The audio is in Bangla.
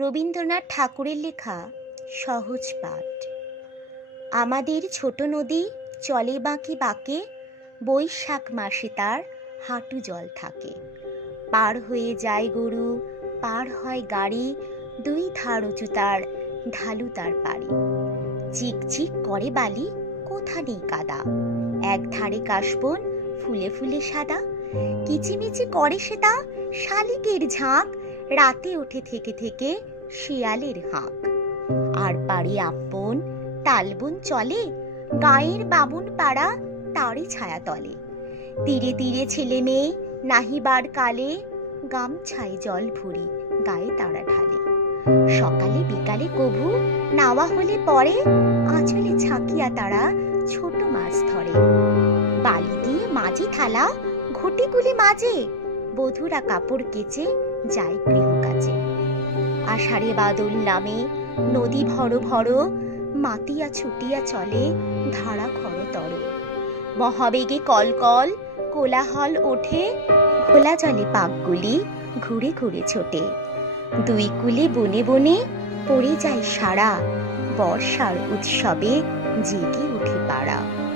রবীন্দ্রনাথ ঠাকুরের লেখা সহজ পাঠ। আমাদের ছোট নদী চলে বাঁকে বাঁকে, বৈশাখ মাসে তার হাঁটু জল থাকে। পার হয়ে যায় গরু, পার হয় গাড়ি, দুই ধার উঁচু তার ঢালু তার পাড়ি। চিকচিক করে বালি, কোথা নেই কাদা? এক ধারে কাশবন, ফুলে ফুলে সাদা। কিচিমিচি করে সেটা শালিকের ঝাঁক রাতে উঠে থেকে থেকে শিয়ালের হাঁক। আর পাড়ি আপন তালবন চলে, গায়ের বামুন পাড়া তারই ছায়া তলে তীরে তীরে ছেলে মেয়ে নাহিবার কালে গামছায় জল ভরি গায়ে তারা ঢালে। সকালে বিকালে কভু, নাওয়া হলে পরে, আঁচলে ছাকিয়া তারা ছোট মাছ ধরে। বালি দিয়ে মাঝি থালা, ঘটিগুলি মাঝে, বধুরা কাপড় কেচে যায় গৃহ কাজে আষাঢ়ে বাদল নামে, নদী ভর ভর, মাতিয়া ছুটিয়া চলে ধারা খরতর মহাবেগে কলকল কোলাহল ওঠে, ঘোলা জলে পাকগুলি ঘুরে ঘুরে ছোটে। দুই কুলে বনে বনে পড়ে যায় সারা বর্ষার উৎসবে জেগে উঠে পাড়া।